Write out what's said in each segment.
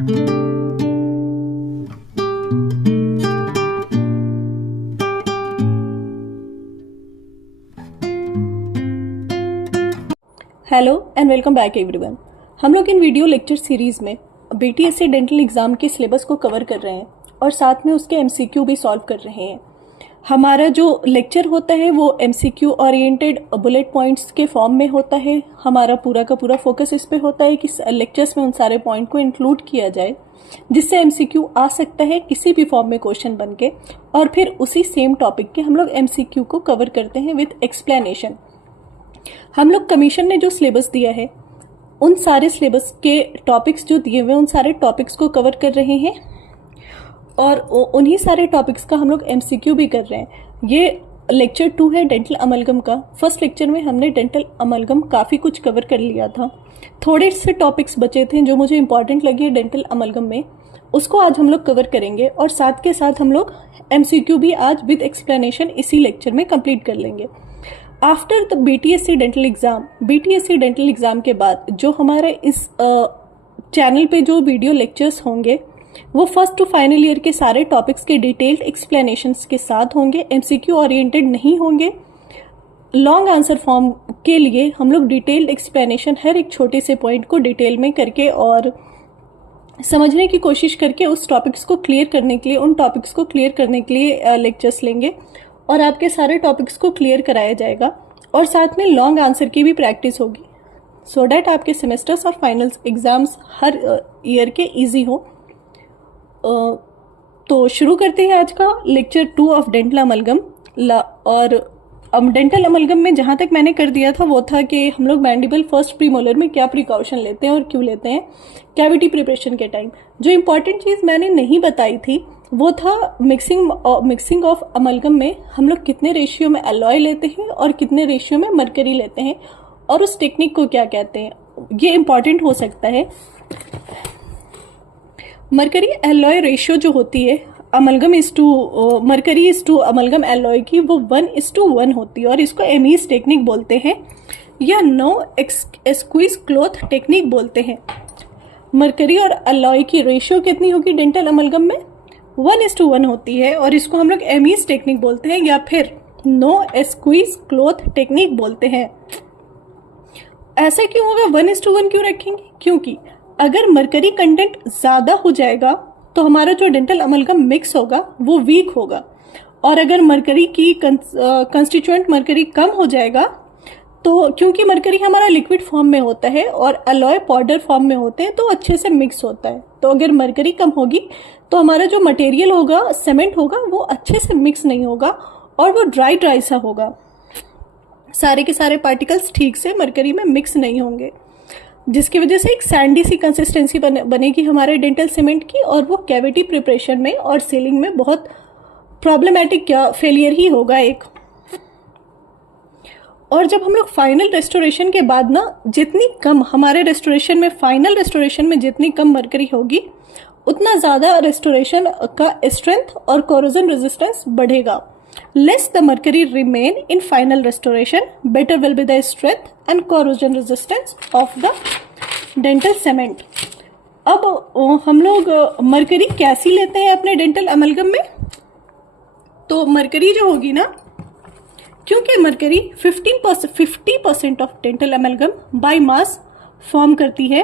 Hello and welcome back everyone. हम लोग इन video lecture series में बीटीएससी डेंटल एग्जाम के सिलेबस को कवर कर रहे हैं और साथ में उसके एमसीक्यू भी सॉल्व कर रहे हैं। हमारा जो लेक्चर होता है वो एमसीक्यू ओरिएंटेड बुलेट पॉइंट्स के फॉर्म में होता है। हमारा पूरा का पूरा फोकस इस पे होता है कि लेक्चर्स में उन सारे पॉइंट को इंक्लूड किया जाए जिससे एमसीक्यू आ सकता है किसी भी फॉर्म में क्वेश्चन बन के, और फिर उसी सेम टॉपिक के हम लोग एमसीक्यू को कवर करते हैं विद एक्सप्लेनेशन। हम लोग कमीशन ने जो सिलेबस दिया है उन सारे सिलेबस के टॉपिक्स जो दिए हुए उन सारे टॉपिक्स को कवर कर रहे हैं और उन्हीं सारे टॉपिक्स का हम लोग एमसीक्यू भी कर रहे हैं। ये लेक्चर 2 है डेंटल अमलगम का। फर्स्ट लेक्चर में हमने डेंटल अमलगम काफ़ी कुछ कवर कर लिया था। थोड़े से टॉपिक्स बचे थे जो मुझे इंपॉर्टेंट लगे डेंटल अमलगम में, उसको आज हम लोग कवर करेंगे और साथ के साथ हम लोग एमसीक्यू भी आज विद एक्सप्लेनेशन इसी लेक्चर में कंप्लीट कर लेंगे। After the BTSC dental exam के बाद जो हमारे इस चैनल पे जो वीडियो लेक्चर्स होंगे वो फर्स्ट टू फाइनल ईयर के सारे टॉपिक्स के डिटेल्ड एक्सप्लेनेशंस के साथ होंगे, एमसीक्यू ओरिएंटेड नहीं होंगे। लॉन्ग आंसर फॉर्म के लिए हम लोग डिटेल्ड एक्सप्लेनेशन हर एक छोटे से पॉइंट को डिटेल में करके और समझने की कोशिश करके उस टॉपिक्स को क्लियर करने के लिए उन टॉपिक्स को क्लियर करने के लिए लेक्चर्स लेंगे और आपके सारे टॉपिक्स को क्लियर कराया जाएगा और साथ में लॉन्ग आंसर की भी प्रैक्टिस होगी सो डैट आपके सेमेस्टर्स और फाइनल्स एग्जाम्स हर ईयर के इजी हो। तो शुरू करते हैं आज का लेक्चर 2 ऑफ डेंटल अमलगम। और डेंटल अमलगम में जहाँ तक मैंने कर दिया था वो था कि हम लोग मैंडिबल फर्स्ट प्रीमोलर में क्या प्रिकॉशन लेते हैं और क्यों लेते हैं कैविटी प्रिपरेशन के टाइम। जो इम्पॉर्टेंट चीज़ मैंने नहीं बताई थी वो था मिक्सिंग ऑफ अमलगम में हम लोग कितने रेशियो में एलॉय लेते हैं और कितने रेशियो में मरकरी लेते हैं और उस टेक्निक को क्या कहते हैं। ये इम्पॉर्टेंट हो सकता है। मरकरी एलॉय रेशियो जो होती है mercury is to amalgam alloy की वो 1:1 होती है और इसको एमीज टेक्निक बोलते हैं या नो एक्सक्वीज क्लॉथ टेक्निक बोलते हैं। मरकरी और एलॉय की रेशियो कितनी होगी डेंटल अमलगम में 1:1 होती है और इसको हम लोग एमीज टेक्निक बोलते हैं या फिर नो एक्सक्वीज क्लॉथ टेक्निक बोलते हैं। ऐसा क्यों होगा 1:1 क्यों रखेंगे? क्योंकि अगर मरकरी कंटेंट ज्यादा हो जाएगा तो हमारा जो डेंटल अमलगम मिक्स होगा वो वीक होगा और अगर मरकरी की कंस्टिट्यूएंट मरकरी कम हो जाएगा तो क्योंकि मरकरी हमारा लिक्विड फॉर्म में होता है और एलॉय पाउडर फॉर्म में होते हैं तो अच्छे से मिक्स होता है। तो अगर मरकरी कम होगी तो हमारा जो मटेरियल होगा सीमेंट होगा वो अच्छे से मिक्स नहीं होगा और वो ड्राई सा होगा। सारे के सारे पार्टिकल्स ठीक से मरकरी में मिक्स नहीं होंगे जिसकी वजह से एक सैंडी सी कंसिस्टेंसी बनेगी हमारे डेंटल सीमेंट की और वो कैविटी प्रिपरेशन में और सीलिंग में बहुत प्रॉब्लमेटिक फेलियर ही होगा एक। और जब हम लोग फाइनल रेस्टोरेशन के बाद ना जितनी कम हमारे रेस्टोरेशन में फाइनल रेस्टोरेशन में जितनी कम मरकरी होगी उतना ज़्यादा रेस्टोरेशन का स्ट्रेंथ और कोरोजन रेजिस्टेंस बढ़ेगा। Less the mercury remain in final restoration better will be the strength and corrosion resistance of the dental cement. अब हम लोग मरकरी कैसी लेते हैं अपने डेंटल अमलगम में? तो मरकरी जो होगी ना, क्योंकि mercury 50% of dental amalgam by mass form करती है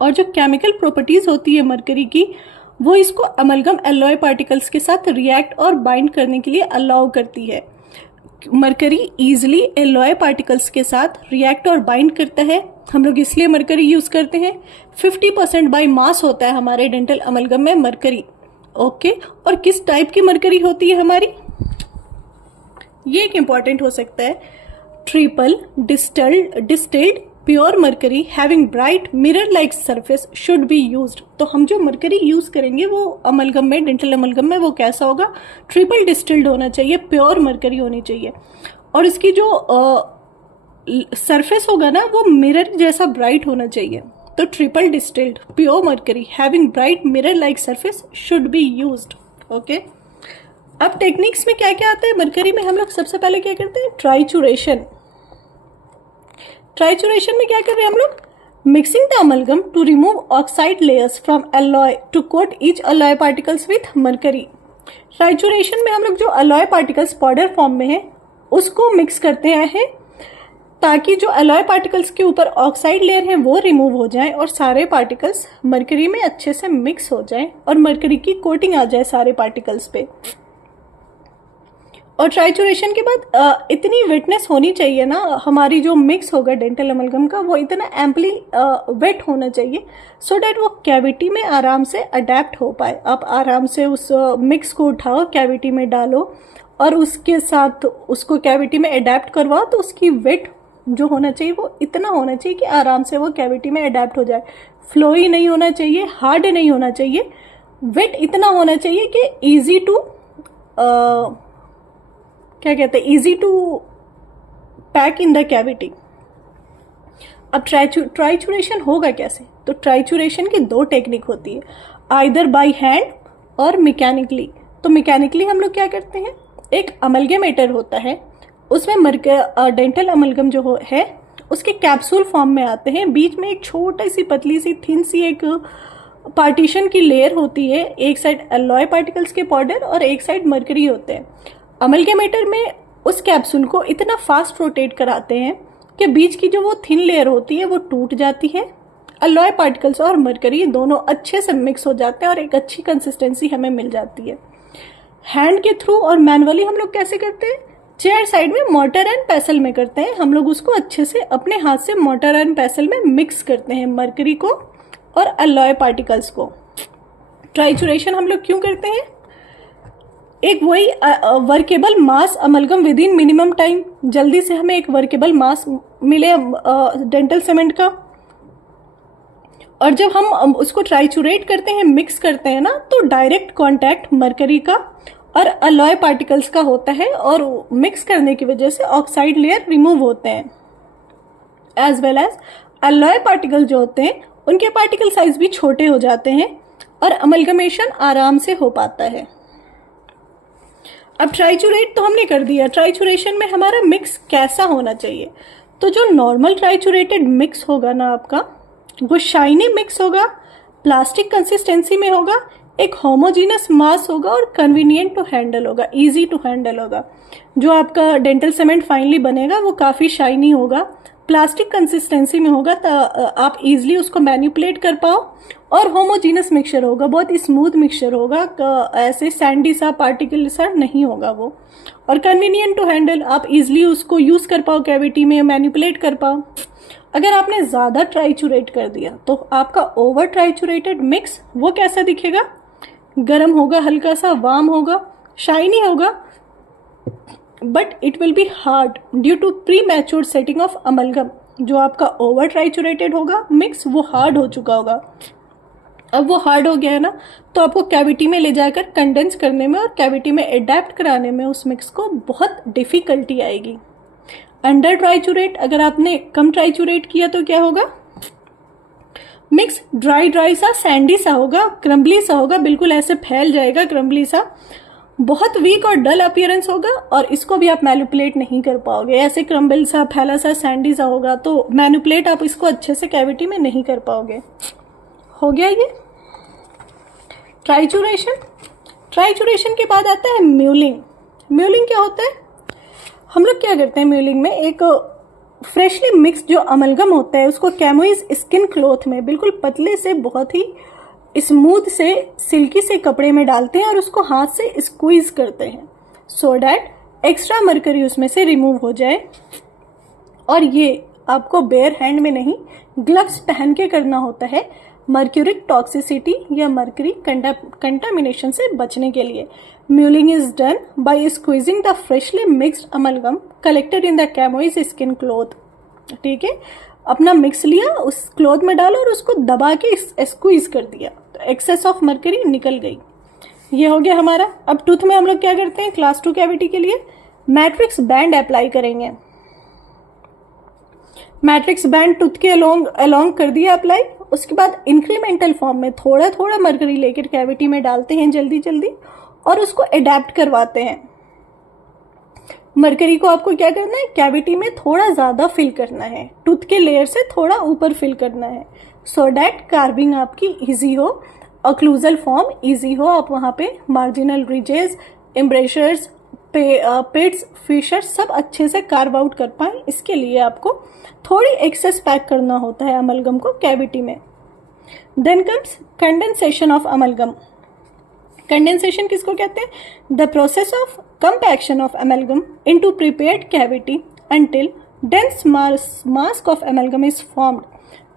और जो केमिकल प्रॉपर्टीज होती है मरकरी की वो इसको अमलगम एलॉय पार्टिकल्स के साथ रिएक्ट और बाइंड करने के लिए अलाउ करती है। मरकरी इजीली एलॉय पार्टिकल्स के साथ रिएक्ट और बाइंड करता है, हम लोग इसलिए मरकरी यूज करते हैं। 50% बाय मास होता है हमारे डेंटल अमलगम में मरकरी। ओके, और किस टाइप की मरकरी होती है हमारी, ये एक इम्पॉर्टेंट हो सकता है। Triple distilled pure mercury having bright mirror like surface should be used. तो हम जो मरकरी यूज करेंगे वो अमलगम में डेंटल अमलगम में वो कैसा होगा, ट्रिपल डिस्टिल्ड होना चाहिए, प्योर मरकरी होनी चाहिए और इसकी जो सरफेस होगा ना वो मिरर जैसा ब्राइट होना चाहिए। तो triple distilled pure mercury having bright mirror like surface should be used. Okay, अब टेक्निक्स में क्या क्या आता है मरकरी में? हम लोग सबसे पहले क्या करते हैं, ट्राइचुरेशन। ट्राइचुरेशन में क्या कर रहे हैं हम लोग, Mixing the amalgam to remove oxide layers from alloy to coat each alloy particles with mercury. Trituration में हम लोग जो अलॉय पार्टिकल्स पाउडर फॉर्म में है उसको मिक्स करते हैं ताकि जो अलॉय पार्टिकल्स के ऊपर ऑक्साइड लेयर है वो रिमूव हो जाए और सारे पार्टिकल्स मरकरी में अच्छे से मिक्स हो जाए और मरकरी की कोटिंग आ जाए सारे पार्टिकल्स पे। और ट्राइचुरेशन के बाद इतनी वेटनेस होनी चाहिए ना, हमारी जो मिक्स होगा डेंटल अमलगम का वो इतना एम्पली वेट होना चाहिए सो डैट वो कैविटी में आराम से अडेप्ट हो पाए। आप आराम से उस मिक्स को उठाओ, कैविटी में डालो और उसके साथ उसको कैविटी में अडेप्ट करवाओ, तो उसकी वेट जो होना चाहिए वो इतना होना चाहिए कि आराम से वो कैविटी में अडेप्ट हो जाए। फ्लोई नहीं होना चाहिए, हार्ड नहीं होना चाहिए, वेट इतना होना चाहिए कि इजी टू क्या कहते हैं, easy to pack in the cavity. अब ट्राइचुरेशन होगा कैसे? तो ट्राइचुरेशन की दो टेक्निक होती है, आइदर बाय हैंड और मैकेनिकली। तो मैकेनिकली हम लोग क्या करते हैं, एक अमलगमेटर होता है, उसमें डेंटल अमलगम जो है उसके कैप्सूल फॉर्म में आते हैं, बीच में एक छोटी सी पतली सी थिन सी एक पार्टीशन की लेयर होती है, एक साइड अलॉय पार्टिकल्स के पाउडर और एक साइड मरकरी होते हैं। अमलगमेटर में उस कैप्सूल को इतना फास्ट रोटेट कराते हैं कि बीच की जो वो थिन लेयर होती है वो टूट जाती है, अलॉय पार्टिकल्स और मरकरी दोनों अच्छे से मिक्स हो जाते हैं और एक अच्छी कंसिस्टेंसी हमें मिल जाती है। हैंड के थ्रू और मैनुअली हम लोग कैसे करते हैं, चेयर साइड में मोटर एंड पैसल में करते हैं। हम लोग उसको अच्छे से अपने हाथ से मोटर एंड पैसल में मिक्स करते हैं मरकरी को और अलॉय पार्टिकल्स को। ट्राइचुरेशन हम लोग क्यों करते हैं, एक वही workable mass amalgam with in minimum time, जल्दी से हमें एक वर्केबल मास मिले डेंटल सीमेंट का। और जब हम उसको ट्राइचुरेट करते हैं, मिक्स करते हैं ना, तो डायरेक्ट कांटेक्ट मरकरी का और अलॉय पार्टिकल्स का होता है और मिक्स करने की वजह से ऑक्साइड लेयर रिमूव होते हैं। As well as alloy particle जो होते हैं उनके पार्टिकल साइज भी छोटे हो जाते हैं और अमलगमेशन आराम से हो पाता है। अब ट्राइचुरेट तो हमने कर दिया, ट्राइचुरेशन में हमारा मिक्स कैसा होना चाहिए, तो जो नॉर्मल ट्राइचुरेटेड मिक्स होगा ना आपका, वो शाइनी मिक्स होगा, प्लास्टिक कंसिस्टेंसी में होगा, एक होमोजीनस मास होगा और कन्वीनियंट टू हैंडल होगा, इजी टू हैंडल होगा। जो आपका डेंटल सीमेंट फाइनली बनेगा वो काफ़ी शाइनी होगा, प्लास्टिक कंसिस्टेंसी में होगा, तो आप इजीली उसको मैनिपुलेट कर पाओ और होमोजीनस मिक्सचर होगा, बहुत स्मूथ मिक्सचर होगा, ऐसे सैंडी सा पार्टिकल सा नहीं होगा वो, और कन्वीनियंट टू हैंडल, आप इजीली उसको यूज़ कर पाओ, कैविटी में मैनिपुलेट कर पाओ। अगर आपने ज़्यादा ट्राइचुरेट कर दिया तो आपका ओवर ट्राइचुरेटेड मिक्स वो कैसा दिखेगा, गर्म होगा, हल्का सा वार्म होगा, शाइनी होगा, but it will be hard due to premature setting of amalgam. जो आपका ओवर ट्राइचुरेटेड होगा मिक्स वो हार्ड हो चुका होगा। अब वो हार्ड हो गया है ना, तो आपको कैविटी में ले जाकर कंडेंस करने में और कैविटी में अडेप्ट कराने में उस मिक्स को बहुत डिफिकल्टी आएगी। अंडर ट्राइचुरेट, अगर आपने कम ट्राइचुरेट किया तो क्या होगा, मिक्स ड्राई सा सैंडी सा होगा, क्रम्बली सा होगा, बिल्कुल ऐसे फैल जाएगा क्रम्बली सा, बहुत वीक और डल अपीयरेंस होगा और इसको भी आप मैनिपुलेट नहीं कर पाओगे। ऐसे क्रम्बल सा, फैला सा, सैंडी सा होगा तो मैनिपुलेट आप इसको अच्छे से कैविटी में नहीं कर पाओगे। हो गया ये ट्राइचुरेशन। ट्राइचुरेशन के बाद आता है म्यूलिंग। म्यूलिंग क्या होता है, हम लोग क्या करते हैं म्यूलिंग में, एक फ्रेशली मिक्स जो अमलगम होता है उसको कैमोइज स्किन क्लॉथ में बिल्कुल पतले से, बहुत ही स्मूथ से, सिल्की से कपड़े में डालते हैं और उसको हाथ से स्क्वीज करते हैं सो डैट एक्स्ट्रा मरकरी उसमें से रिमूव हो जाए। और ये आपको बेयर हैंड में नहीं, ग्लव्स पहन के करना होता है, मर्क्यूरिक टॉक्सिसिटी या मर्करी कंटामिनेशन से बचने के लिए। Mulling is done by squeezing the freshly mixed amalgam collected in the chamois skin cloth. ठीक है, अपना मिक्स लिया, उस क्लॉथ में डालो और उसको दबा के स्क्वीज कर दिया, तो एक्सेस ऑफ मर्करी निकल गई। ये हो गया हमारा। अब टूथ में हम लोग क्या करते हैं, क्लास 2 कैविटी के लिए मैट्रिक्स बैंड अप्लाई करेंगे। मैट्रिक्स बैंड टूथ के अलोंग कर दिया अप्लाई। उसके बाद इंक्रीमेंटल फॉर्म में थोड़ा थोड़ा मरकरी लेकर कैविटी में डालते हैं जल्दी जल्दी और उसको अडेप्ट करवाते हैं। मरकरी को आपको क्या करना है, कैविटी में थोड़ा ज़्यादा फिल करना है, टूथ के लेयर से थोड़ा ऊपर फिल करना है, सो डैट कार्विंग आपकी इजी हो, ऑक्लूजल फॉर्म इजी हो, आप वहाँ पे मार्जिनल रिजेस, एम्ब्रेशर्स, पिट्स, फिशर्स सब अच्छे से कार्व आउट कर पाए। इसके लिए आपको थोड़ी एक्सेस पैक करना होता है अमलगम को कैविटी में। Then comes condensation of amalgam. Condensation किसको कहते हैं? The process of compaction of amalgam into prepared cavity until dense mass of amalgam is formed.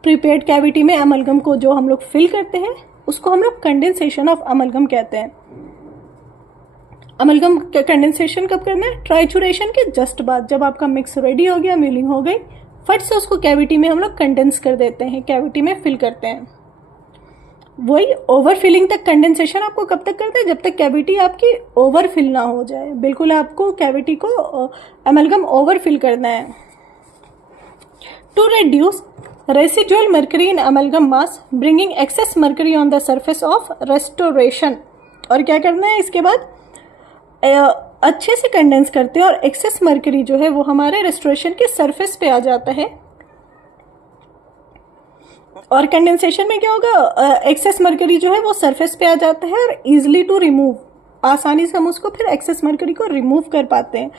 Prepared cavity में अमलगम को जो हम लोग फिल करते हैं उसको हम लोग कंडेंसेशन ऑफ अमलगम कहते हैं। अमलगम का कंडेंसेशन कब करना है? ट्राइचुरेशन के जस्ट बाद, जब आपका मिक्स रेडी हो गया, मिलिंग हो गई, फट से उसको कैविटी में हम लोग कंडेंस कर देते हैं, कैविटी में फिल करते हैं। वही ओवरफिलिंग तक कंडेंसेशन आपको कब तक करते हैं? जब तक कैविटी आपकी ओवरफिल ना हो जाए। बिल्कुल आपको कैविटी को अमलगम ओवरफिल करना है। To reduce residual mercury in amalgam mass bringing excess mercury on the surface of restoration. और क्या करना है इसके बाद? अच्छे से कंडेंस करते हैं और एक्सेस मर्करी जो है वो हमारे रेस्टोरेशन के सरफेस पे आ जाता है। और कंडेंसेशन में क्या होगा? एक्सेस मर्करी जो है वो सरफेस पे आ जाता है और इजिली टू रिमूव, आसानी से हम उसको फिर एक्सेस मर्करी को रिमूव कर पाते हैं।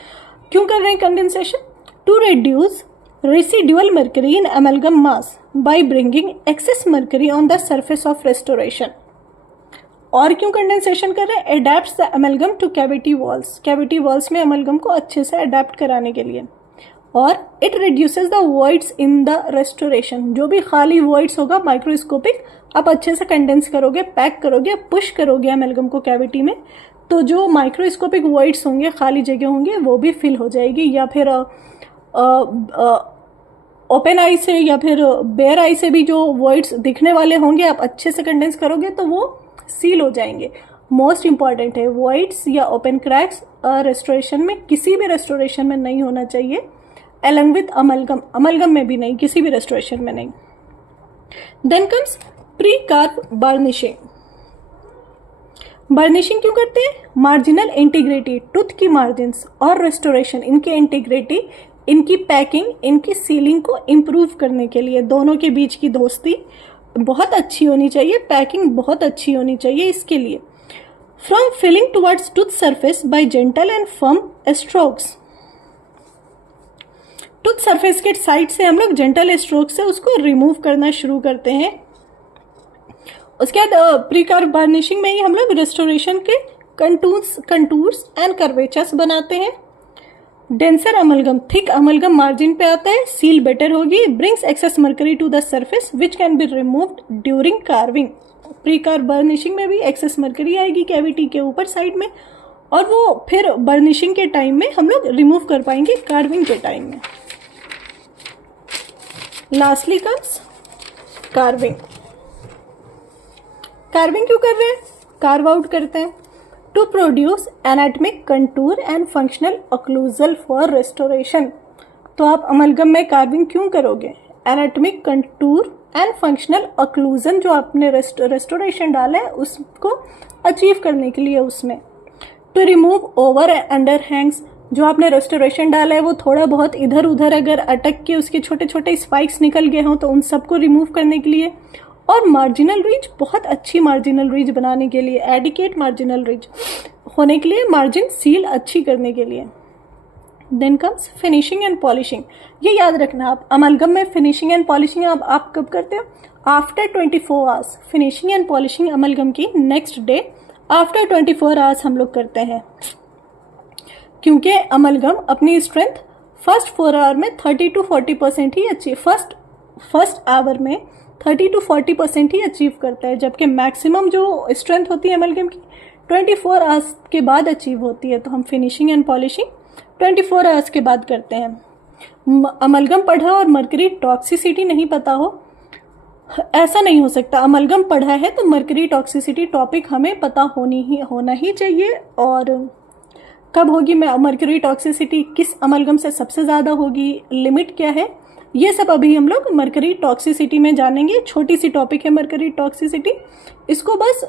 क्यों कर रहे हैं condensation? To reduce residual mercury in amalgam mass by bringing excess mercury on the surface of restoration. और क्यों कंडेंसेशन कर रहे हैं? Adapts the amalgam to cavity walls. Cavity walls में अमलगम को अच्छे से अडेप्ट कराने के लिए। और it reduces the voids in the restoration. जो भी खाली वॉइड्स होगा माइक्रोस्कोपिक, आप अच्छे से कंडेंस करोगे, पैक करोगे, पुश करोगे अमलगम को कैविटी में, तो जो माइक्रोस्कोपिक वॉइड्स होंगे, खाली जगह होंगे, वो भी फिल हो जाएगी। या फिर ओपन आई से या फिर बेयर आई से भी जो वॉइड्स दिखने वाले होंगे, आप अच्छे से कंडेंस करोगे तो वो सील हो जाएंगे। मोस्ट इंपॉर्टेंट है, वॉइड्स या ओपन क्रैक्स रेस्टोरेशन में, किसी भी रेस्टोरेशन में नहीं होना चाहिए। अलॉन्ग विथ अमलगम, अमलगम में भी नहीं, किसी भी रेस्टोरेशन में नहीं। Then comes pre carve burnishing. Burnishing क्यों करते हैं? मार्जिनल इंटीग्रिटी, टूथ की मार्जिन्स और रेस्टोरेशन, इनकी इंटीग्रिटी, इनकी पैकिंग, इनकी सीलिंग को इम्प्रूव करने के लिए। दोनों के बीच की दोस्ती बहुत अच्छी होनी चाहिए, पैकिंग बहुत अच्छी होनी चाहिए इसके लिए। From filling towards tooth surface by gentle and firm strokes. Tooth surface के साइड से हम लोग जेंटल स्ट्रोक से उसको रिमूव करना शुरू करते हैं। उसके बाद प्री कार्व बार्निशिंग में ही हम लोग रेस्टोरेशन के कंटूर्स एंड कर्वेचर्स बनाते हैं। Denser amalgam, thick amalgam margin पे आता है, सील बेटर होगी, brings excess mercury to the surface which can be removed during carving. Pre carve burnishing में भी एक्सेस मर्करी आएगी कैविटी के ऊपर साइड में, और वो फिर बर्निशिंग के टाइम में हम लोग रिमूव कर पाएंगे कार्विंग के टाइम में। Lastly comes carving. कार्विंग क्यों कर रहे हैं? कार्व आउट करते हैं to produce anatomic contour and functional occlusal for restoration. तो आप अमलगम में कार्विंग क्यों करोगे? Anatomic contour and functional occlusion जो आपने रेस्टोरेशन डाला है उसको अचीव करने के लिए उसमें। To remove over and underhangs, जो आपने रेस्टोरेशन डाला है वो थोड़ा बहुत इधर उधर अगर अटक के उसके छोटे छोटे स्पाइक्स निकल गए हों तो उन सबको रिमूव करने के लिए। और मार्जिनल रीच, बहुत अच्छी मार्जिनल रीच बनाने के लिए, एडिकेट मार्जिनल रीच होने के लिए, मार्जिन सील अच्छी करने के लिए। Then comes finishing and polishing. ये याद रखना आप, अमलगम में फिनिशिंग एंड पॉलिशिंग आप कब करते हो? After 24 hours. Finishing and polishing amalgam की नेक्स्ट डे आफ्टर 24 आवर्स हम लोग करते हैं, क्योंकि अमलगम अपनी स्ट्रेंथ फर्स्ट 4 आवर में 30 to 40% he achieve, first hour में 30 to 40% ही अचीव करता है, जबकि मैक्सिमम जो स्ट्रेंथ होती है अमलगम की 24 आवर्स के बाद अचीव होती है। तो हम फिनिशिंग एंड पॉलिशिंग 24 आवर्स के बाद करते हैं। अमलगम पढ़ा और मर्करी टॉक्सिसिटी नहीं पता हो, ऐसा नहीं हो सकता। अमलगम पढ़ा है तो मर्करी टॉक्सिसिटी टॉपिक हमें पता होना ही चाहिए। और कब होगी मर्करी टॉक्सिसिटी, किस अमलगम से सबसे ज़्यादा होगी, लिमिट क्या है, ये सब अभी हम लोग मर्करी टॉक्सिसिटी में जानेंगे। छोटी सी टॉपिक है मर्करी टॉक्सिसिटी, इसको बस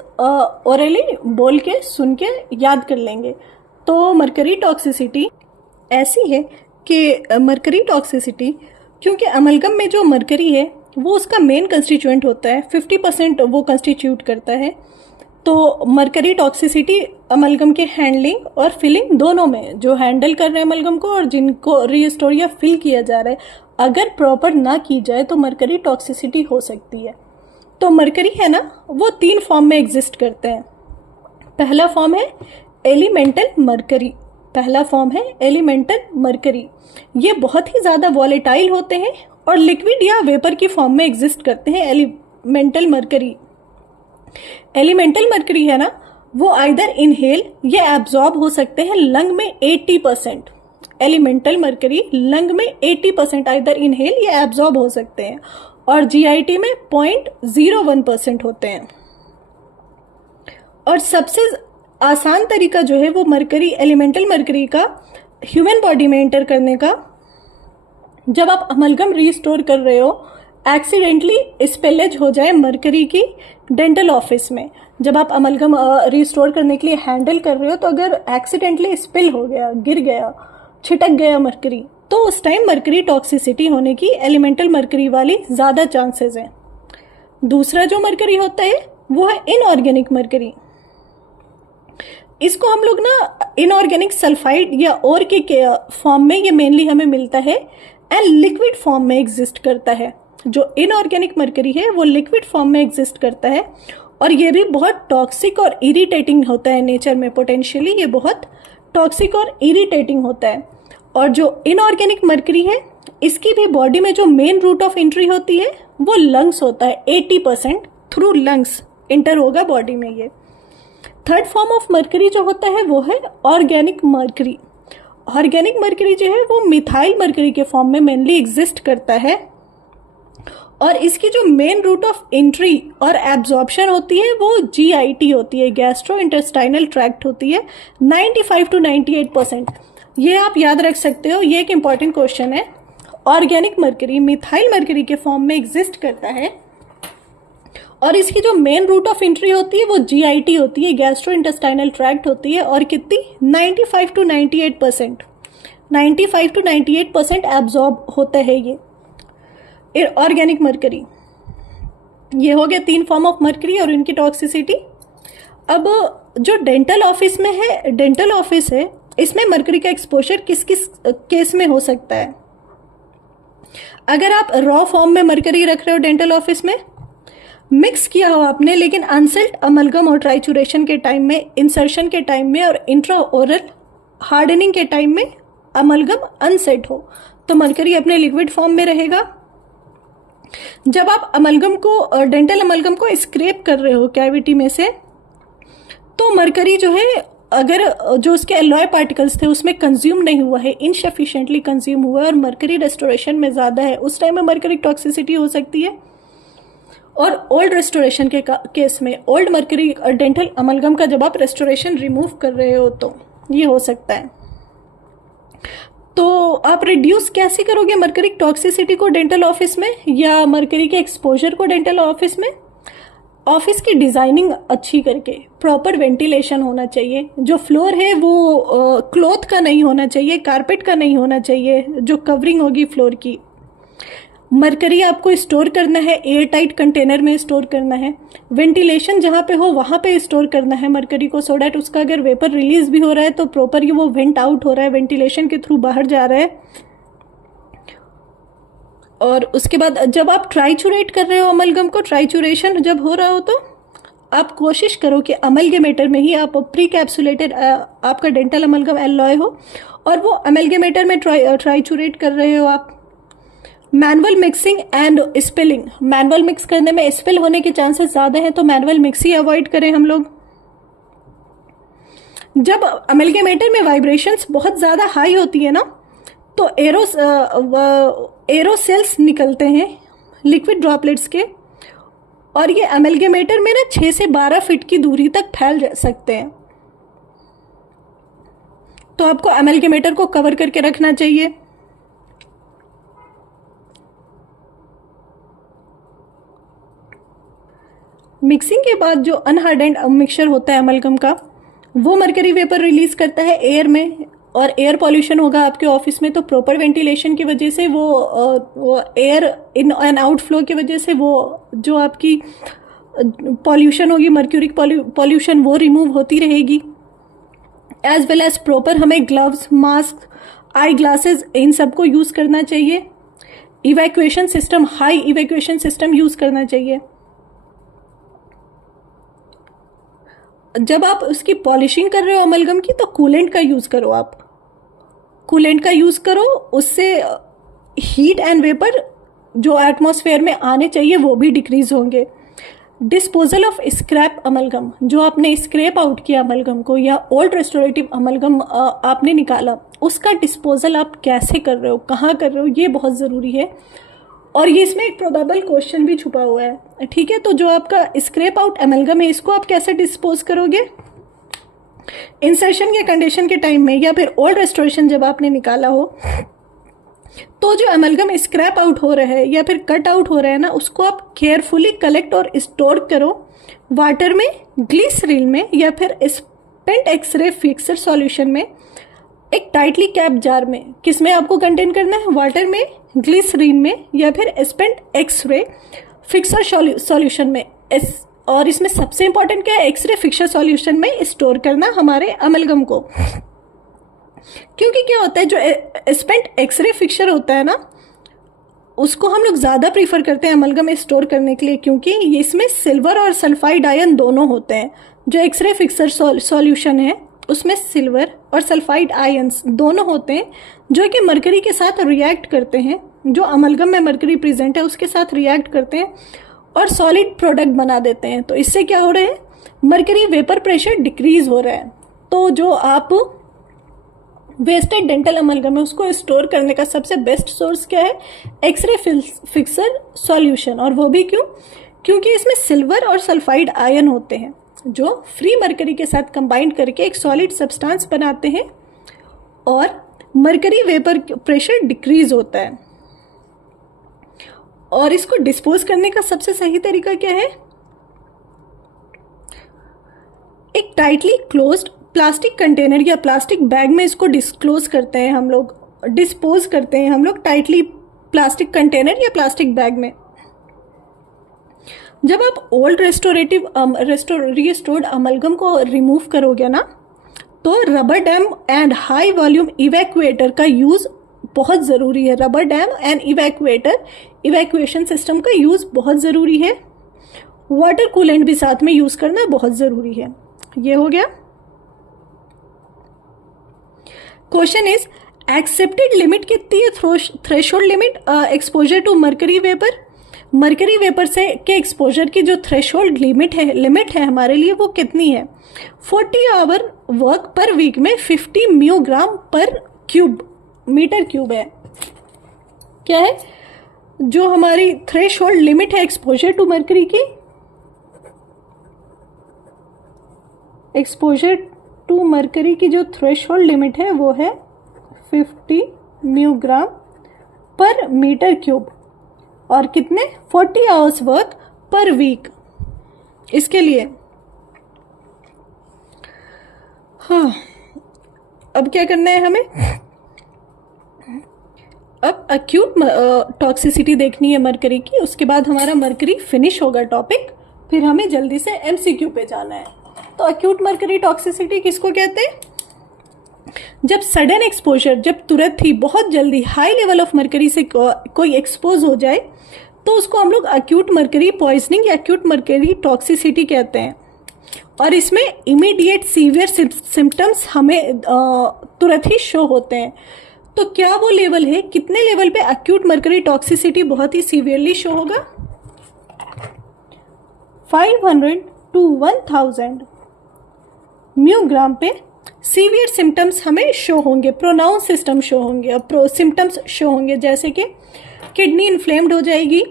ओरली बोल के सुन के याद कर लेंगे। तो मर्करी टॉक्सिसिटी ऐसी है कि मरकरी टॉक्सिसिटी, क्योंकि अमलगम में जो मरकरी है वो उसका मेन कंस्टिट्यूएंट होता है, 50% वो कंस्टिट्यूट करता है। तो मरकरी टॉक्सिसिटी अमलगम के हैंडलिंग और फिलिंग दोनों में, जो हैंडल कर रहे हैं अमलगम को और जिनको रीस्टोर या फिल किया जा रहा है, अगर प्रॉपर ना की जाए तो मरकरी टॉक्सिसिटी हो सकती है। तो मरकरी है ना, वो 3 फॉर्म में एग्जिस्ट करते हैं। पहला फॉर्म है एलिमेंटल मरकरी, पहला फॉर्म है एलिमेंटल मरकरी। ये बहुत ही ज़्यादा वॉलेटाइल होते हैं और लिक्विड या वेपर की फॉर्म में एग्जिस्ट करते हैं। एलिमेंटल मरकरी है ना, वो आइदर इनहेल या एब्जॉर्ब हो सकते हैं लंग में 80%। एलिमेंटल मरकरी लंग में 80% आइदर इनहेल या एब्जॉर्ब हो सकते हैं और जीआईटी में 0.01% होते हैं। और सबसे आसान तरीका जो है वो मरकरी, एलिमेंटल मरकरी का ह्यूमन बॉडी में एंटर करने का, जब आप अमलगम रीस्टोर कर रहे हो, एक्सीडेंटली स्पिलेज हो जाए मरकरी की डेंटल ऑफिस में, जब आप अमलगम रीस्टोर करने के लिए हैंडल कर रहे हो, तो अगर एक्सीडेंटली स्पिल हो गया, गिर गया, छिटक गया मरकरी, तो उस टाइम मरकरी टॉक्सिसिटी होने की एलिमेंटल मरकरी वाली ज़्यादा चांसेस हैं। दूसरा जो मरकरी होता है वो है इनऑर्गेनिक मरकरी। इसको हम लोग ना इनऑर्गेनिक सल्फाइड या और के फॉर्म में ये मेनली हमें मिलता है एंड लिक्विड फॉर्म में एग्जिस्ट करता है। जो इनऑर्गेनिक मरकरी है वो लिक्विड फॉर्म में एग्जिस्ट करता है और ये भी बहुत टॉक्सिक और इरिटेटिंग होता है नेचर में। पोटेंशियली ये बहुत टॉक्सिक और इरिटेटिंग होता है। और जो इनऑर्गेनिक मरकरी है, इसकी भी बॉडी में जो मेन रूट ऑफ एंट्री होती है वो लंग्स होता है। 80% थ्रू लंग्स इंटर होगा बॉडी में। ये थर्ड फॉर्म ऑफ मरकरी जो होता है वो है ऑर्गेनिक मरकरी। ऑर्गेनिक मरकरी जो है वो मिथाइल मरकरी के फॉर्म में मेनली एग्जिस्ट करता है और इसकी जो मेन रूट ऑफ एंट्री और एब्जॉर्प्शन होती है वो जीआईटी होती है, गैस्ट्रो इंटेस्टाइनल ट्रैक्ट होती है। 95 to 98%, ये आप याद रख सकते हो, ये एक इंपॉर्टेंट क्वेश्चन है। ऑर्गेनिक मरकरी मिथाइल मरकरी के फॉर्म में एग्जिस्ट करता है और इसकी जो मेन रूट ऑफ एंट्री होती है वो जीआईटी होती है, गैस्ट्रो इंटेस्टाइनल ट्रैक्ट होती है। और कितनी? 95 to 98%, 95 to 98% एब्जॉर्ब होता है ये ऑर्गेनिक मरकरी। ये हो गया 3 फॉर्म ऑफ मरकरी और इनकी टॉक्सिसिटी। अब जो डेंटल ऑफिस में है, डेंटल ऑफिस है, इसमें मरकरी का एक्सपोजर किस किस केस में हो सकता है? अगर आप रॉ फॉर्म में मरकरी रख रहे हो डेंटल ऑफिस में, मिक्स किया हो आपने, लेकिन अनसेट अमलगम और ट्राइचुरेशन के टाइम में, इंसर्शन के टाइम में और इंट्रा ओरल हार्डनिंग के टाइम में अमलगम अनसेट हो, तो मरकरी अपने लिक्विड फॉर्म में रहेगा। जब आप अमलगम को, डेंटल अमलगम को स्क्रैप कर रहे हो कैविटी में से, तो मरकरी जो है, अगर जो उसके एलॉय पार्टिकल्स थे उसमें कंज्यूम नहीं हुआ है, इनसफिशिएंटली कंज्यूम हुआ है और मरकरी रेस्टोरेशन में ज़्यादा है, उस टाइम में मरकरी टॉक्सिसिटी हो सकती है। और ओल्ड रेस्टोरेशन के केस में, ओल्ड मरकरी डेंटल अमलगम का जब आप रेस्टोरेशन रिमूव कर रहे हो तो ये हो सकता है। तो आप रिड्यूस कैसे करोगे मरकरी टॉक्सिसिटी को डेंटल ऑफिस में या मरकरी के एक्सपोजर को डेंटल ऑफिस में? ऑफिस की डिज़ाइनिंग अच्छी करके, प्रॉपर वेंटिलेशन होना चाहिए, जो फ्लोर है वो क्लॉथ का नहीं होना चाहिए, कारपेट का नहीं होना चाहिए, जो कवरिंग होगी फ्लोर की। मरकरी आपको स्टोर करना है, एयर टाइट कंटेनर में स्टोर करना है, वेंटिलेशन जहाँ पे हो वहाँ पे स्टोर करना है मरकरी को, सो डैट उसका अगर वेपर रिलीज भी हो रहा है तो प्रॉपर ये वो वेंट आउट हो रहा है, वेंटिलेशन के थ्रू बाहर जा रहा है। और उसके बाद जब आप ट्राइचुरेट कर रहे हो अमलगम को, ट्राइचुरेशन जब हो रहा हो तो आप कोशिश करो कि अमलगेमेटर में ही आप प्री कैप्सुलेटेड आपका डेंटल अमलगम एलॉय हो और वो अमलगेमेटर में ट्राइचुरेट कर रहे हो आप। Manual mixing and spilling, manual mix करने में स्पिल होने के चांसेस ज़्यादा हैं, तो मैनुअल मिक्स ही अवॉइड करें हम लोग। जब अमलगेमेटर में वाइब्रेशंस बहुत ज़्यादा हाई होती है ना, तो एरोसेल्स निकलते हैं लिक्विड ड्रॉपलेट्स के, और ये अमलगेमेटर में ना 6 से 12 फीट की दूरी तक फैल सकते हैं। तो आपको अमलगेमेटर को कवर करके रखना चाहिए। मिक्सिंग के बाद जो अनहार्डेंड मिक्सचर होता है अमलगम का, वो मरकरी वेपर रिलीज करता है एयर में और एयर पॉल्यूशन होगा आपके ऑफिस में, तो प्रॉपर वेंटिलेशन की वजह से वो air in and out flow की वजह से वो जो आपकी पॉल्यूशन होगी, मर्क्यूरिक पॉल्यूशन, वो रिमूव होती रहेगी। एज वेल एज प्रॉपर हमें ग्लव्स, मास्क, आई ग्लासेस, इन सबको यूज़ करना चाहिए। Evacuation system, high evacuation system use करना चाहिए। जब आप उसकी पॉलिशिंग कर रहे हो अमलगम की, तो कूलेंट का यूज़ करो, आप कूलेंट का यूज़ करो। उससे हीट एंड वेपर जो एटमॉस्फेयर में आने चाहिए वो भी डिक्रीज होंगे। डिस्पोजल ऑफ स्क्रैप अमलगम, जो आपने स्क्रैप आउट किया अमलगम को या ओल्ड रेस्टोरेटिव अमलगम आपने निकाला, उसका डिस्पोजल आप कैसे कर रहे हो, कहाँ कर रहे हो, ये बहुत ज़रूरी है। और ये इसमें एक प्रोबेबल क्वेश्चन भी छुपा हुआ है, ठीक है। तो जो आपका स्क्रैप आउट अमलगम है, इसको आप कैसे डिस्पोज करोगे? इंसर्शन या कंडीशन के टाइम में, या फिर ओल्ड रेस्टोरेशन जब आपने निकाला हो, तो जो अमलगम स्क्रैप आउट हो रहा है या फिर कट आउट हो रहा है ना, उसको आप केयरफुली कलेक्ट और स्टोर करो वाटर में, ग्लिसरीन में, या फिर स्पेंट एक्सरे फिक्सर सॉल्यूशन में, एक टाइटली कैप जार में। किस में आपको कंटेन करना है? वाटर में, ग्लिसरीन में, या फिर स्पेंट एक्सरे फिक्सर सॉल्यूशन में। और इसमें सबसे इंपॉर्टेंट क्या है? एक्सरे फिक्सर सॉल्यूशन में स्टोर करना हमारे अमलगम को। क्योंकि क्या होता है, जो स्पेंट एक्सरे फिक्सर होता है ना, उसको हम लोग ज़्यादा प्रीफर करते हैं अमलगम में स्टोर करने के लिए, क्योंकि इसमें सिल्वर और सल्फाइड आयन दोनों होते हैं। जो एक्सरे फिक्सर सॉल्यूशन है उसमें सिल्वर और सल्फाइड आयन्स दोनों होते हैं, जो कि मरकरी के साथ रिएक्ट करते हैं। जो अमलगम में मरकरी प्रेजेंट है उसके साथ रिएक्ट करते हैं और सॉलिड प्रोडक्ट बना देते हैं। तो इससे क्या हो रहा है? मरकरी वेपर प्रेशर डिक्रीज हो रहा है। तो जो आप वेस्टेड डेंटल अमलगम है उसको स्टोर करने का सबसे बेस्ट सोर्स क्या है? X ray fixer solution. और वो भी क्यों? क्योंकि इसमें सिल्वर और सल्फाइड आयन होते हैं जो फ्री मरकरी के साथ कंबाइंड करके एक सॉलिड सब्सटेंस बनाते हैं और मरकरी वेपर प्रेशर डिक्रीज होता है। और इसको डिस्पोज करने का सबसे सही तरीका क्या है? एक टाइटली क्लोज्ड प्लास्टिक कंटेनर या प्लास्टिक बैग में इसको डिस्क्लोज करते हैं हम लोग, डिस्पोज करते हैं हम लोग टाइटली प्लास्टिक कंटेनर या प्लास्टिक बैग में। जब आप ओल्ड रिस्टोर्ड अमलगम को रिमूव करोगे ना, तो rubber dam and high volume evacuator का यूज़ बहुत ज़रूरी है। Rubber dam and evacuation system का यूज़ बहुत ज़रूरी है। वाटर कूलेंट भी साथ में यूज़ करना बहुत ज़रूरी है। ये हो गया। क्वेश्चन इज एक्सेप्टेड लिमिट कितनी है? Threshold limit exposure to mercury vapour. Mercury vapour से के एक्सपोजर की जो थ्रेशोल्ड लिमिट है हमारे लिए, वो कितनी है? 40 आवर वर्क पर वीक में 50 म्यूग्राम पर मीटर क्यूब है। क्या है जो हमारी थ्रेशोल्ड लिमिट है एक्सपोजर टू मरकरी की? एक्सपोजर टू मरकरी की जो थ्रेशोल्ड लिमिट है वो है 50 म्यूग्राम पर मीटर क्यूब। और कितने? 40 आवर्स वर्क पर वीक। इसके लिए हाँ, अब क्या करना है हमें? अब एक्यूट टॉक्सिसिटी देखनी है मरकरी की। उसके बाद हमारा मरकरी फिनिश होगा टॉपिक, फिर हमें जल्दी से एमसीक्यू पे जाना है। तो एक्यूट मरकरी टॉक्सिसिटी किसको कहते हैं? जब सडन एक्सपोजर, जब तुरंत ही बहुत जल्दी हाई लेवल ऑफ मरकरी से कोई एक्सपोज हो जाए, तो उसको हम लोग एक्यूट मरकरी पॉइजनिंग या एक्यूट मरकरी टॉक्सिसिटी कहते हैं। और इसमें इमीडिएट सीवियर सिम्टम्स हमें तुरंत ही शो होते हैं। तो क्या वो लेवल है? कितने लेवल पे एक्यूट मरकरी टॉक्सिसिटी बहुत ही सीवियरली शो होगा? 500 to 1000 म्यूग्राम पे सीवियर सिम्टम्स हमें शो होंगे, प्रोनाउंस सिस्टम शो होंगे, सिम्टम्स शो होंगे, जैसे कि किडनी इन्फ्लेम्ड हो जाएगी,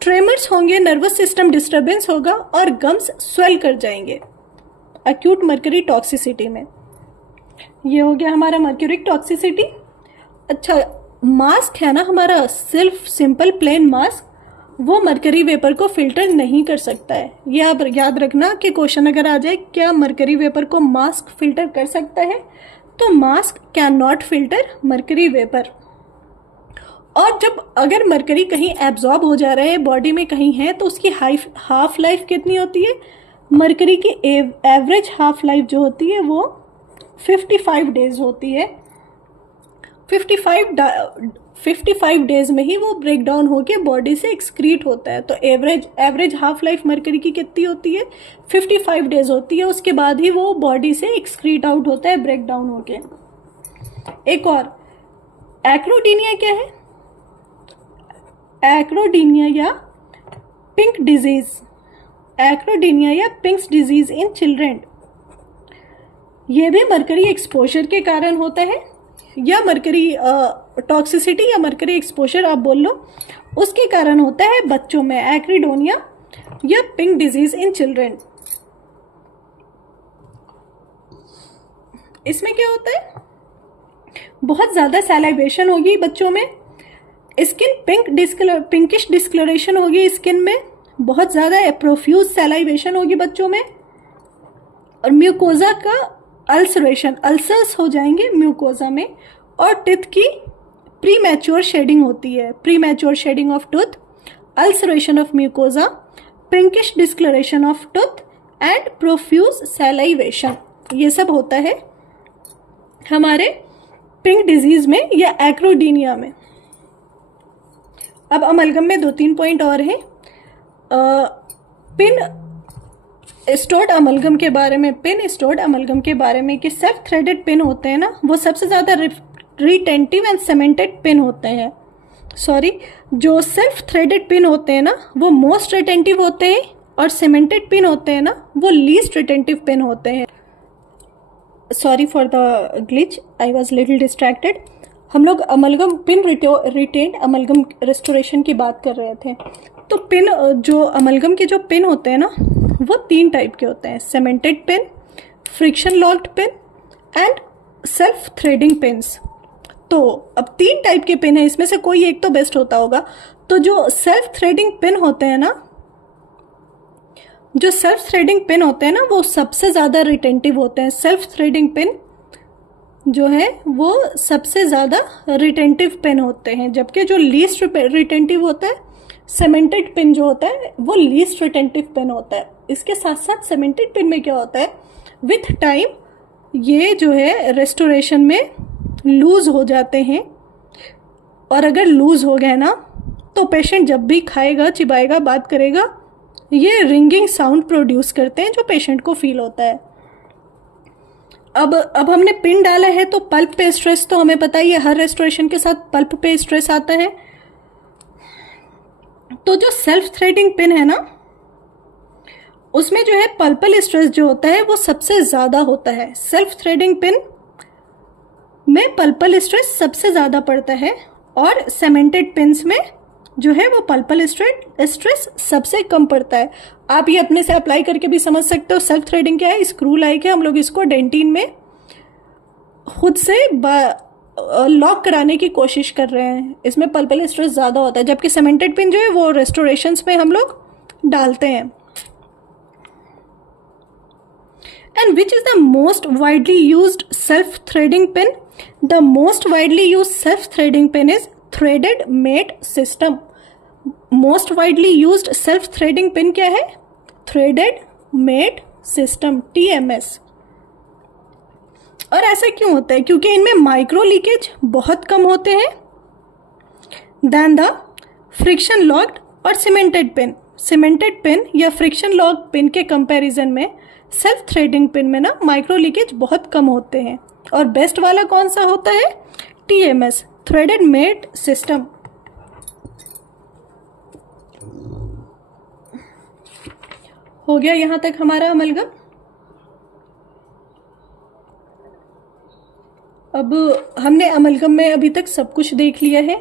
ट्रेमर्स होंगे, नर्वस सिस्टम डिस्टर्बेंस होगा और गम्स स्वेल कर जाएंगे एक्यूट मरकरी टॉक्सिसिटी में। ये हो गया हमारा मर्क्यूरिक टॉक्सिसिटी। अच्छा, मास्क है ना हमारा, सिंपल प्लेन मास्क, वो मरकरी वेपर को फिल्टर नहीं कर सकता है। ये आप याद रखना कि क्वेश्चन अगर आ जाए क्या मरकरी वेपर को मास्क फिल्टर कर सकता है, तो mask can not filter mercury vapour. और जब अगर मरकरी कहीं एब्जॉर्ब हो जा रहा है बॉडी में कहीं है तो उसकी हाफ लाइफ कितनी होती है? मरकरी की एवरेज हाफ लाइफ जो होती है वो 55 डेज होती है। 55 डेज में ही वो ब्रेक डाउन होकर बॉडी से एक्सक्रीट होता है। तो एवरेज हाफ लाइफ मरकरी की कितनी होती है? 55 डेज होती है। उसके बाद ही वो बॉडी से एक्सक्रीट आउट होता है ब्रेक डाउन होके। एक और एक्रोडीनिया क्या है? एक्रोडीनिया या पिंक डिजीज, एक्रोडीनिया या पिंक्स डिजीज इन चिल्ड्रेन, ये भी मरकरी एक्सपोजर के कारण होता है, या मरकरी टॉक्सिसिटी या मरकरी एक्सपोजर आप बोल लो, उसके कारण होता है बच्चों में एक्रिडोनिया या पिंक डिजीज इन चिल्ड्रेन। इसमें क्या होता है? बहुत ज्यादा सैलाइवेशन होगी बच्चों में, स्किन पिंकिश डिस्कलरेशन होगी स्किन में, बहुत ज़्यादा प्रोफ्यूज सैलाइवेशन होगी बच्चों में, और म्यूकोजा का अल्सर्स हो जाएंगे म्यूकोजा में, और टिथ की प्री मैच्योर शेडिंग होती है, premature shedding of tooth, ulceration of mucosa, pinkish discoloration of tooth and profuse salivation, ये सब होता है हमारे पिंक डिजीज में या एक्रोडीनिया में। अब अमलगम में 2-3 पॉइंट और हैं। पिन स्टोर्ड अमलगम के बारे में, पिन स्टोर्ड अमलगम के बारे में कि सेल्फ थ्रेडेड पिन होते हैं ना, वो सबसे ज़्यादा रिटेंटिव एंड सीमेंटेड पिन होते हैं। जो सेल्फ थ्रेडेड पिन होते हैं ना वो मोस्ट रिटेंटिव होते हैं, और सीमेंटेड पिन होते हैं ना वो लीस्ट रिटेंटिव पिन होते हैं। Sorry for the glitch, I was little distracted. हम लोग amalgam pin retained amalgam restoration की बात कर रहे थे। तो पिन जो अमलगम के जो पिन होते हैं ना वो 3 टाइप के होते हैं, cemented pin, friction locked pin and self threading pins. तो अब 3 टाइप के पिन है, इसमें से कोई एक तो बेस्ट होता होगा। तो जो सेल्फ थ्रेडिंग पिन होते हैं ना, जो सेल्फ थ्रेडिंग पिन होते हैं ना वो सबसे ज़्यादा रिटेंटिव होते हैं। सेल्फ थ्रेडिंग पिन जो है वो सबसे ज़्यादा रिटेंटिव पिन होते हैं, जबकि जो लीस्ट रिटेंटिव होता है सीमेंटेड पिन जो होता है वो लीस्ट रिटेंटिव पिन होता है। इसके साथ साथ सीमेंटेड पिन में क्या होता है, विथ टाइम ये जो है रेस्टोरेशन में लूज हो जाते हैं, और अगर लूज हो गए ना तो पेशेंट जब भी खाएगा, चिबाएगा, बात करेगा, ये रिंगिंग साउंड प्रोड्यूस करते हैं जो पेशेंट को फील होता है। अब हमने पिन डाला है तो पल्प पे स्ट्रेस तो हमें पता ही है, हर रेस्टोरेशन के साथ पल्प पे स्ट्रेस आता है। तो जो सेल्फ थ्रेडिंग पिन है ना उसमें जो है पल्पल स्ट्रेस जो होता है वो सबसे ज़्यादा होता है। सेल्फ थ्रेडिंग पिन में पल्पल स्ट्रेस सबसे ज़्यादा पड़ता है, और सीमेंटेड पिन्स में जो है वो पल्पल स्ट्रेस सबसे कम पड़ता है। आप ये अपने से अप्लाई करके भी समझ सकते हो। सेल्फ थ्रेडिंग क्या है, स्क्रू लाइक है, हम लोग इसको डेंटिन में खुद से लॉक कराने की कोशिश कर रहे हैं, इसमें पल्पल स्ट्रेस ज़्यादा होता है, जबकि सीमेंटेड पिन जो है वो रेस्टोरेशंस में हम लोग डालते हैं। And which is the most widely used self threading pin? The most widely used self threading pin is threaded mate system. Most widely used self threading pin क्या है? Threaded mate system, TMS। और ऐसा क्यों होता है? क्योंकि इनमें micro leakage बहुत कम होते हैं देन द फ्रिक्शन लॉक्ड और सीमेंटेड पिन। सीमेंटेड पिन या फ्रिक्शन लॉक पिन के कंपैरिजन में सेल्फ थ्रेडिंग पिन में ना माइक्रो लीकेज बहुत कम होते हैं। और बेस्ट वाला कौन सा होता है? TMS, threaded mate system. हो गया यहाँ तक हमारा अमलगम। अब हमने अमलगम में अभी तक सब कुछ देख लिया है।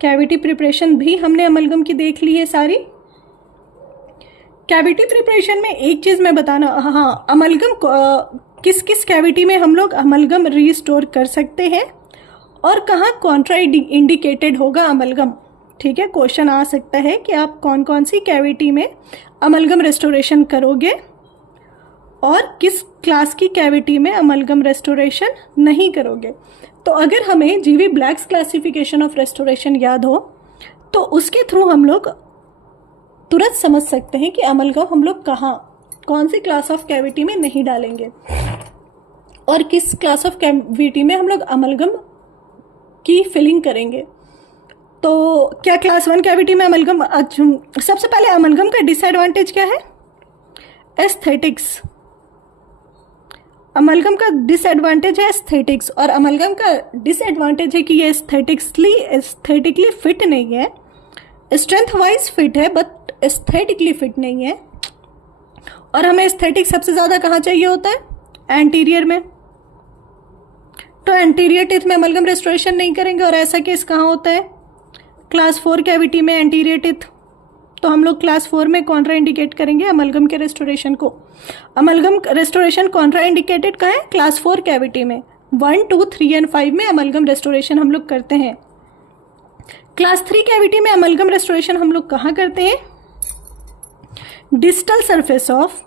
कैविटी प्रिपरेशन भी हमने अमलगम की देख ली है सारी। कैविटी प्रिपरेशन में एक चीज़ मैं बताना, हाँ, अमलगम किस किस कैविटी में हम लोग अमलगम रीस्टोर कर सकते हैं और कहाँ कॉन्ट्रा इंडिकेटेड होगा अमलगम। ठीक है, क्वेश्चन आ सकता है कि आप कौन कौन सी कैविटी में अमलगम रेस्टोरेशन करोगे और किस क्लास की कैविटी में अमलगम रेस्टोरेशन नहीं करोगे। तो अगर हमें जीवी ब्लैक्स क्लासिफिकेशन ऑफ रेस्टोरेशन याद हो तो उसके थ्रू हम लोग तुरंत समझ सकते हैं कि अमलगम हम लोग कौन सी क्लास ऑफ कैविटी में नहीं डालेंगे और किस क्लास ऑफ कैविटी में हम लोग अमलगम की फिलिंग करेंगे। तो क्या क्लास 1 कैविटी में अमलगम, सबसे पहले अमलगम का डिसएडवांटेज क्या है? एस्थेटिक्स। अमलगम का डिसएडवांटेज है एस्थेटिक्स, और अमलगम का डिसएडवांटेज है कि ये एस्थेटिकली फिट नहीं है। स्ट्रेंथ वाइज फिट है बट एस्थेटिकली फिट नहीं है। और हमें एस्थेटिक सबसे ज़्यादा कहाँ चाहिए होता है? एंटीरियर में। तो एंटीरियर टिथ में अमलगम रेस्टोरेशन नहीं करेंगे, और ऐसा केस कहाँ होता है? क्लास 4 कैविटी में एंटीरियर टिथ। तो हम लोग क्लास 4 में कॉन्ट्रा इंडिकेट करेंगे अमलगम के रेस्टोरेशन को। अमलगम रेस्टोरेशन कॉन्ट्रा इंडिकेटेड कहाँ है? क्लास 4 कैविटी में। 1, 2, 3 एंड 5 में अमलगम रेस्टोरेशन हम लोग करते हैं। क्लास 3 कैविटी में अमलगम रेस्टोरेशन हम लोग कहाँ करते हैं? Distal surface of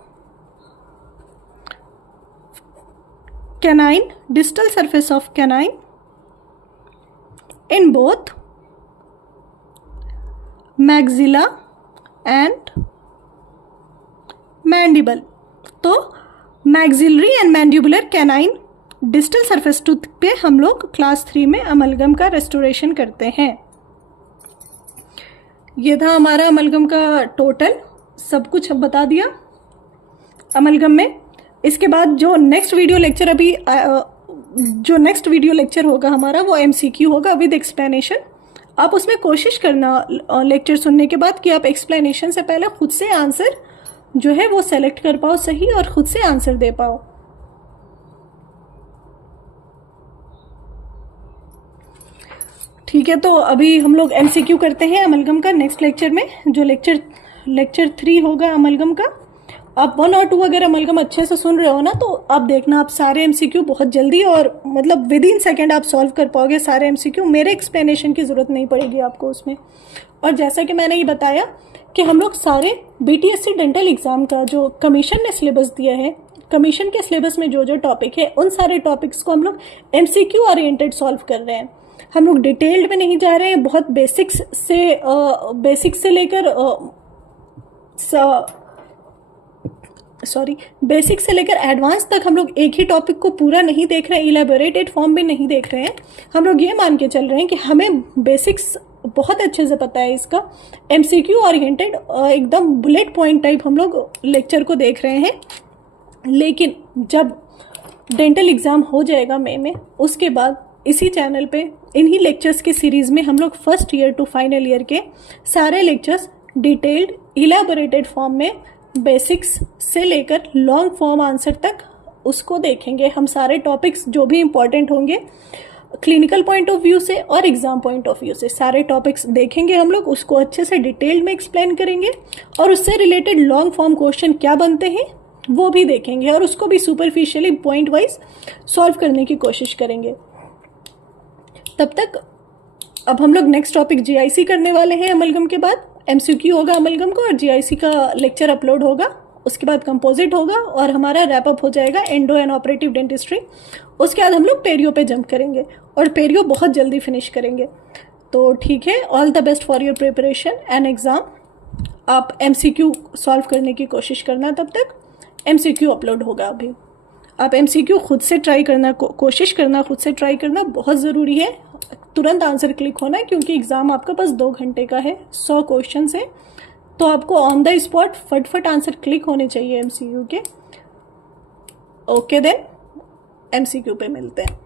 canine, distal surface of canine in both maxilla and mandible. तो maxillary and mandibular canine distal surface tooth पे हम लोग क्लास 3 में अमलगम का रेस्टोरेशन करते हैं। ये था हमारा अमलगम का टोटल, सब कुछ बता दिया अमलगम में। इसके बाद जो नेक्स्ट वीडियो लेक्चर होगा हमारा वो MCQ होगा विद एक्सप्लेनेशन। आप उसमें कोशिश करना लेक्चर सुनने के बाद कि आप एक्सप्लेनेशन से पहले खुद से आंसर जो है वो सेलेक्ट कर पाओ सही, और खुद से आंसर दे पाओ। ठीक है, तो अभी हम लोग MCQ करते हैं अमलगम का नेक्स्ट लेक्चर में, जो लेक्चर 3 होगा अमलगम का। आप 1 और 2 अगर अमलगम अच्छे से सुन रहे हो ना, तो आप देखना आप सारे MCQ बहुत जल्दी और मतलब विद इन सेकेंड आप सॉल्व कर पाओगे सारे MCQ। मेरे एक्सप्लेनेशन की ज़रूरत नहीं पड़ेगी आपको उसमें। और जैसा कि मैंने ये बताया कि हम लोग सारे BTSC डेंटल एग्ज़ाम का जो कमीशन ने सिलेबस दिया है, कमीशन के सिलेबस में जो जो टॉपिक है उन सारे टॉपिक्स को हम लोग MCQ ओरिएंटेड सॉल्व कर रहे हैं। हम लोग डिटेल्ड में नहीं जा रहे हैं, बहुत बेसिक्स से लेकर बेसिक से लेकर एडवांस तक हम लोग एक ही टॉपिक को पूरा नहीं देख रहे हैं, इलेबोरेटेड फॉर्म भी नहीं देख रहे हैं। हम लोग ये मान के चल रहे हैं कि हमें बेसिक्स बहुत अच्छे से पता है इसका। MCQ ओरिएंटेड एकदम बुलेट पॉइंट टाइप हम लोग लेक्चर को देख रहे हैं। लेकिन जब डेंटल एग्ज़ाम हो जाएगा मई में, उसके बाद इसी चैनल पे इन्हीं लेक्चर्स की सीरीज़ में हम लोग first year to final year के सारे लेक्चर्स डिटेल्ड इलेबोरेटेड फॉर्म में बेसिक्स से लेकर लॉन्ग फॉर्म आंसर तक उसको देखेंगे। हम सारे टॉपिक्स जो भी इम्पॉर्टेंट होंगे क्लिनिकल पॉइंट ऑफ व्यू से और एग्जाम पॉइंट ऑफ व्यू से सारे टॉपिक्स देखेंगे हम लोग, उसको अच्छे से डिटेल्ड में एक्सप्लेन करेंगे और उससे रिलेटेड लॉन्ग फॉर्म क्वेश्चन क्या बनते हैं वो भी देखेंगे और उसको भी सुपरफिशियली पॉइंट वाइज सॉल्व करने की कोशिश करेंगे। तब तक अब हम लोग नेक्स्ट टॉपिक GIC करने वाले हैं। अमलगम के बाद MCQ होगा अमलगम को और GIC का लेक्चर अपलोड होगा। उसके बाद कंपोजिट होगा और हमारा रैप अप हो जाएगा एंडो एंड ऑपरेटिव डेंटिस्ट्री। उसके बाद हम लोग पेरियो पे जंप करेंगे और पेरियो बहुत जल्दी फिनिश करेंगे। तो ठीक है, all the best for your preparation and exam. आप MCQ सॉल्व करने की कोशिश करना, तब तक MCQ अपलोड होगा। अभी आप MCQ खुद से ट्राई करना, कोशिश करना, खुद से ट्राई करना बहुत ज़रूरी है। तुरंत आंसर क्लिक होना है क्योंकि एग्ज़ाम आपका बस 2 घंटे का है, 100 क्वेश्चन है, तो आपको ऑन द स्पॉट फटफट आंसर क्लिक होने चाहिए MCQ के। ओके देन, MCQ पे मिलते हैं।